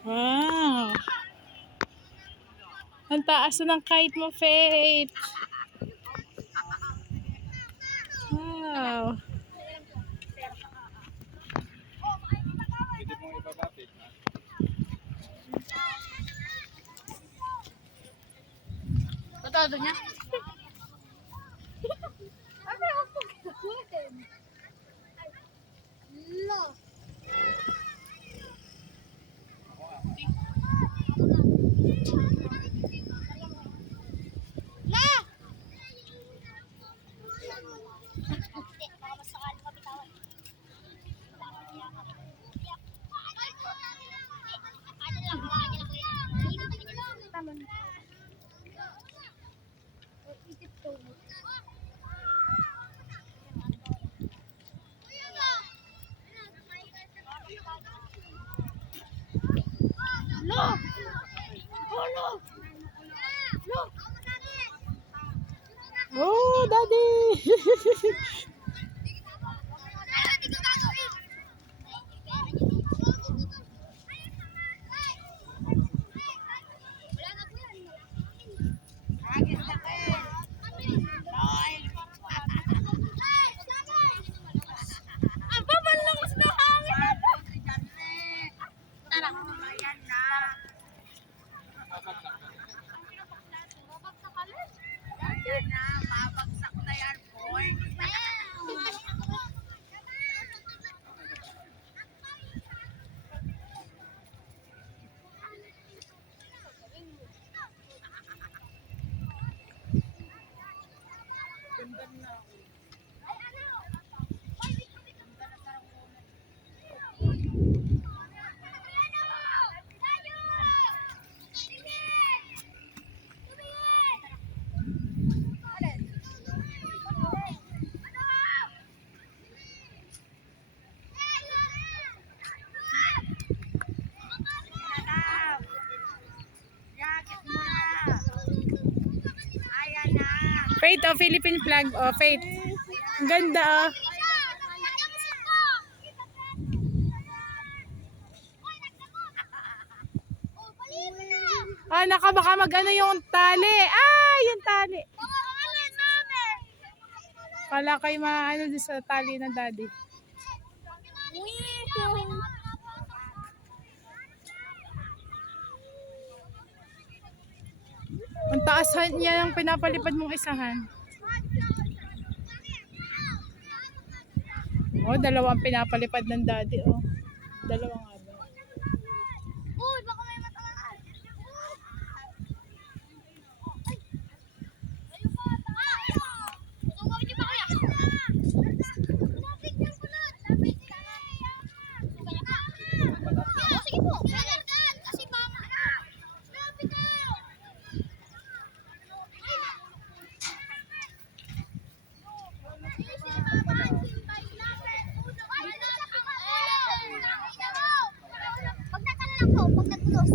Wow! Ang taas na ng kite mo, Faith! Wow! Pwede mong ibabapit. Totoo niya? Lo. Na! No! Oh no! No! Oh, Daddy! Mabagsak na yan, boy. Faith, oh, Philippine flag. Oh, Faith. Ang ganda, oh. Ah, naka, baka mag-ano yung tali. Ah, yung tali. Kala kayo maano din sa tali ng Daddy. Ang taas niya ang pinapalipad mong isahan. Oh, dalawang pinapalipad ng Daddy, oh. Dalawang nga ba? Uy, baka may matamaan. Pag nagtulos.